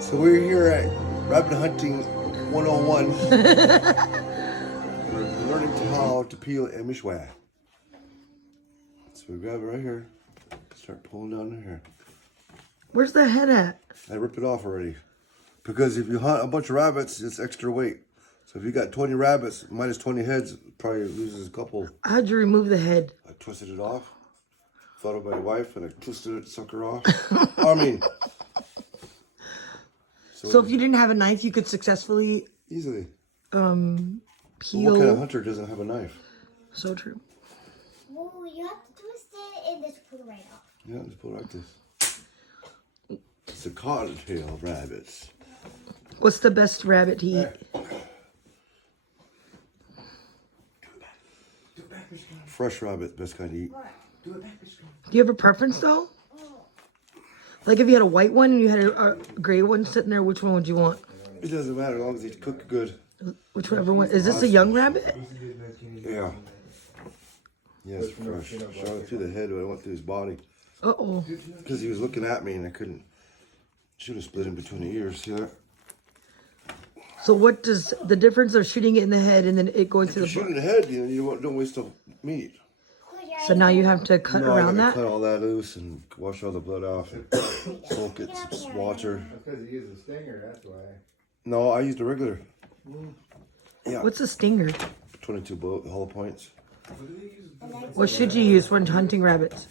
So we're here at Rabbit Hunting 101. We're learning how to peel a mishwa. So we grab it right here. Start pulling down the hair. Where's the head at? I ripped it off already. Because if you hunt a bunch of rabbits, it's extra weight. So if you got 20 rabbits, minus 20 heads, probably loses a couple. How'd you remove the head? I twisted it off. Thought of my wife and I twisted it, suck her off. I mean. So if you didn't have a knife, you could successfully easily peel. What kind of hunter doesn't have a knife? So true. Well, you have to twist it and just pull it right off. Yeah, just pull it like this. It's the cottontail rabbits. What's the best rabbit to eat? Fresh rabbit, best kind to eat. Do you have a preference though? Like if you had a white one and you had a gray one sitting there, which one would you want? It doesn't matter as long as they cook good. Whichever one. Is this a young rabbit? Yeah. Yes, fresh. Shot it through the head, but I went through his body. Uh-oh. Because he was looking at me and I couldn't. Should have split him between the ears. See that? So what does the difference of shooting it in the head and then it going through the Shooting the head, you don't waste the meat. So now you have to cut No, around I that? gotta cut all that loose and wash all the blood off and soak it, some water. That's because he used a stinger, that's why. No, I used a regular. Yeah. What's a stinger? 22 hollow points. What should you use when hunting rabbits?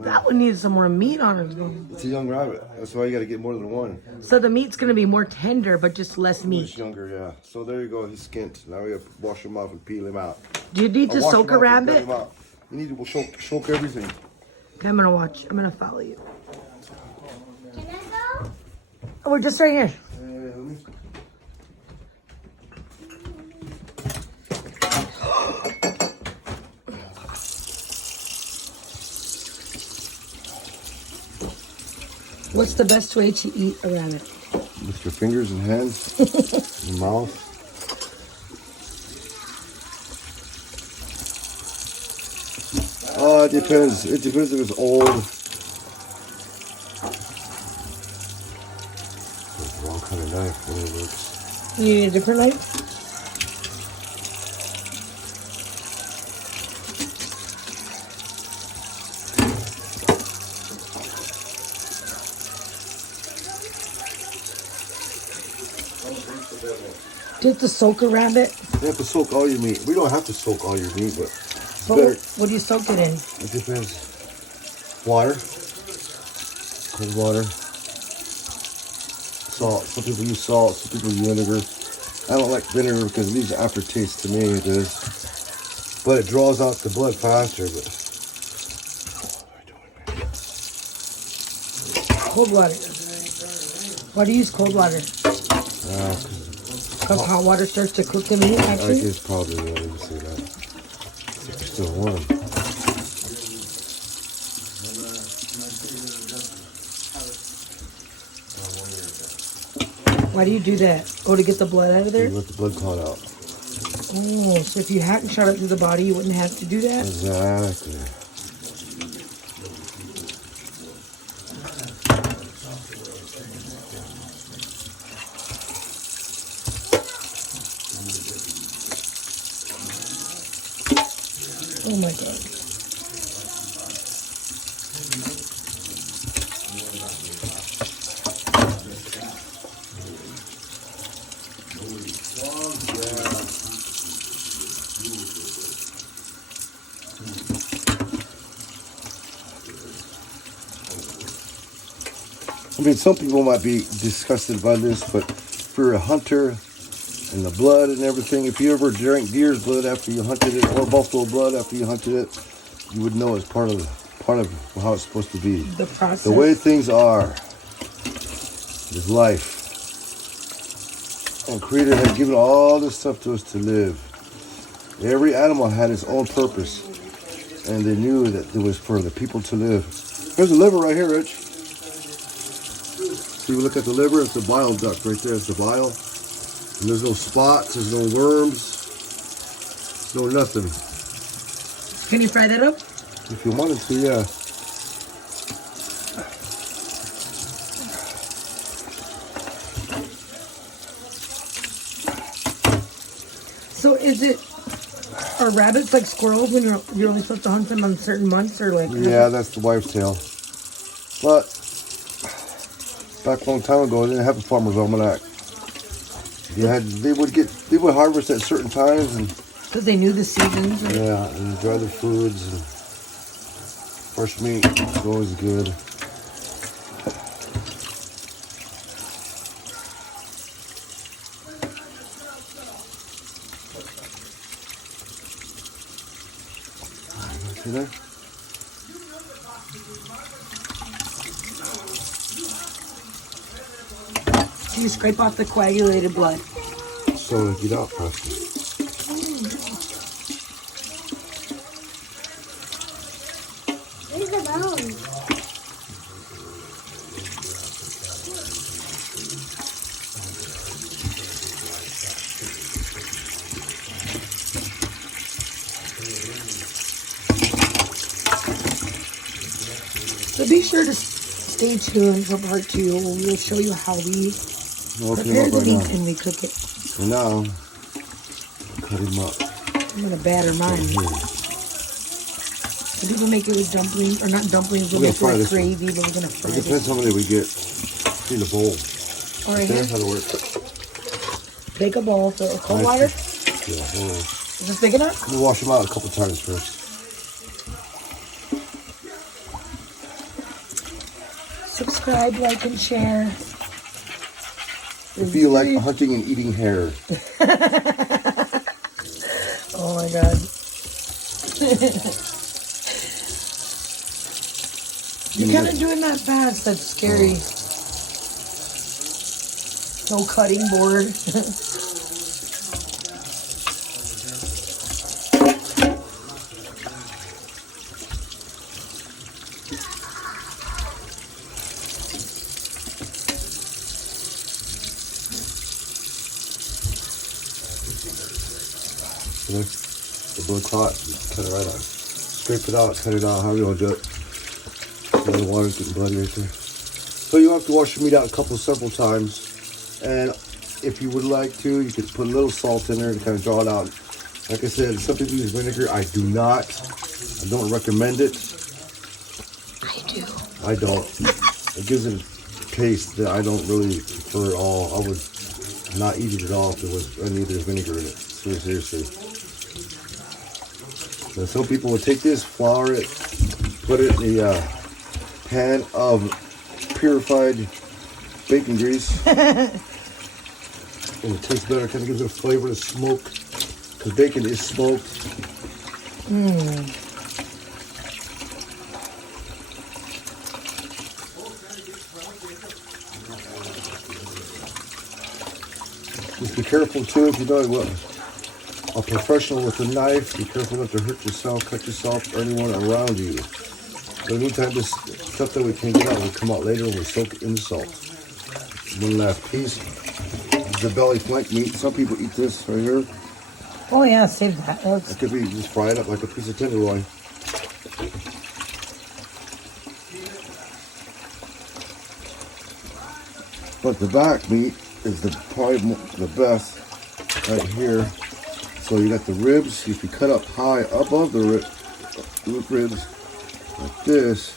That one needs some more meat on it though. It's a young rabbit. That's why you gotta get more than one. So the meat's gonna be more tender, but just less Much meat. younger, yeah. So there you go, he's skint. Now we have to wash him off and peel him out. Do you need to Wash soak him a off and peel rabbit? him out. You need to soak everything. Okay, I'm gonna watch. I'm gonna follow you. Can I go? Oh, we're just right here. What's the best way to eat a rabbit? With your fingers and hands, your mouth. Oh, it depends. It depends if it's old. It's the wrong kind of knife when it works. You need a different knife? Do you have to soak a rabbit? You have to soak all your meat. We don't have to soak all your meat, but it's But better. what do you soak it in? It depends. Water, cold water, salt. Some people use salt, some people use vinegar. I don't like vinegar because it leaves an aftertaste to me. It does, but it draws out the blood faster. But Cold water. Why do you use cold water? Because hot water starts to cook the meat, I actually? guess probably I didn't say that. It's still warm. Why do you do that? Oh, to get the blood out of there? You let the blood clot out. Oh, so if you hadn't shot it through the body, you wouldn't have to do that? Exactly. Oh my God. I mean, some people might be disgusted by this, but for a hunter and the blood and everything, if you ever drank deer's blood after you hunted it or buffalo blood after you hunted it, you would know it's part of how it's supposed to be. The process. The way things are is life. And Creator had given all this stuff to us to live. Every animal had its own purpose, and they knew that it was for the people to live. There's a liver right here, Rich. See, we look at the liver, it's the bile duct right there, it's the bile. And there's no spots, there's no worms, no nothing. Can you fry that up? If you wanted to, yeah. is it? Are rabbits like squirrels when you're only supposed to hunt them on certain months or like? Yeah, that's the wives' tale. But back a long time ago, they didn't have a farmer's almanac. They would harvest at certain times and Because they knew the seasons. Or... yeah, and dry their foods and fresh meat. It's always good. See there? You scrape off the coagulated blood. So get out, Preston. Where's the bone? So be sure to stay tuned for part 2. We'll show you how we prepare the meat and we cook it. So now, cut him up. I'm gonna batter mine. Some people make it with dumplings, or not dumplings, we'll We're make it gonna with fry gravy, but we're gonna fry It it. depends how many we get in the bowl. All right, That's here, how it works. bake a bowl, so cold water. Yeah, Is this big enough? we'll wash them out a couple times first. Subscribe, like, and share. If you like hunting and eating hair. Oh my god. You're kind of doing that fast. That's scary. No cutting board. The blood clot, cut it right out. Scrape it out, cut it out, however you want to do it. The water's getting bloody right there. So you have to wash your meat out several times. And if you would like to, you could put a little salt in there to kind of draw it out. Like I said, some people use vinegar. I do not. I don't recommend it. I do. I don't. It gives it a taste that I don't really prefer at all. I would not eat it at all if there was any of the vinegar in it. Seriously. Now, some people would take this, flour it, put it in the pan of purified bacon grease. And it tastes better, kind of gives it a flavor to smoke. Because bacon is smoked. Just be careful too if you know what. A professional with a knife, be careful not to hurt yourself, cut yourself, or anyone around you. But anytime this stuff that we can't get out will come out later when we soak it in the salt. One last piece. This is the belly flank meat. Some people eat this right here. Oh yeah, save that. It could be just fry it up like a piece of tenderloin. But the back meat is probably the best right here. So you got the ribs. If you cut up high above the ribs like this,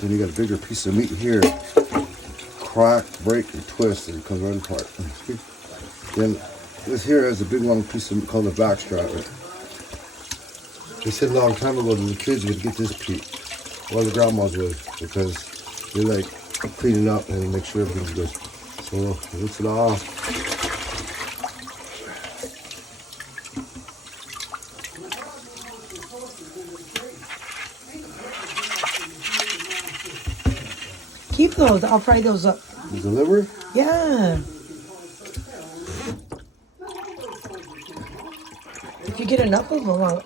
then you got a bigger piece of meat here. Crack, break, and twist, and it comes right apart. Then this here has a big long piece of meat called the back strap. They said a long time ago that the kids would get this piece, or the grandmas would, because they like clean it up and make sure everything's good. So rinse it off. Keep those. I'll fry those up. The liver? Yeah. If you get enough of them, I'll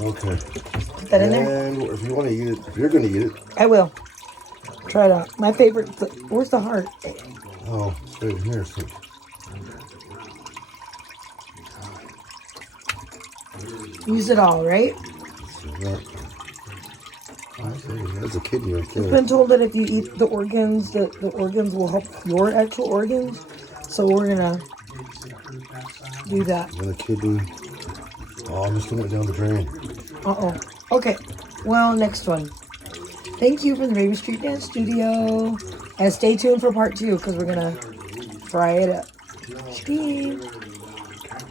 Okay. put that in there. And if you want to eat it, if you're going to eat it, I will. Try it out. My favorite. Where's the heart? oh, it's right in here. So. Use it all, right? That's a kidney right I've there. been told that if you eat the organs, that the organs will help your actual organs. So we're gonna Do that. And the kidney. Oh, this one went down the drain. Uh-oh. Okay. Well, next one. Thank you for the Raven Street Dance Studio. And stay tuned for part 2 because we're going to fry it up. Steve.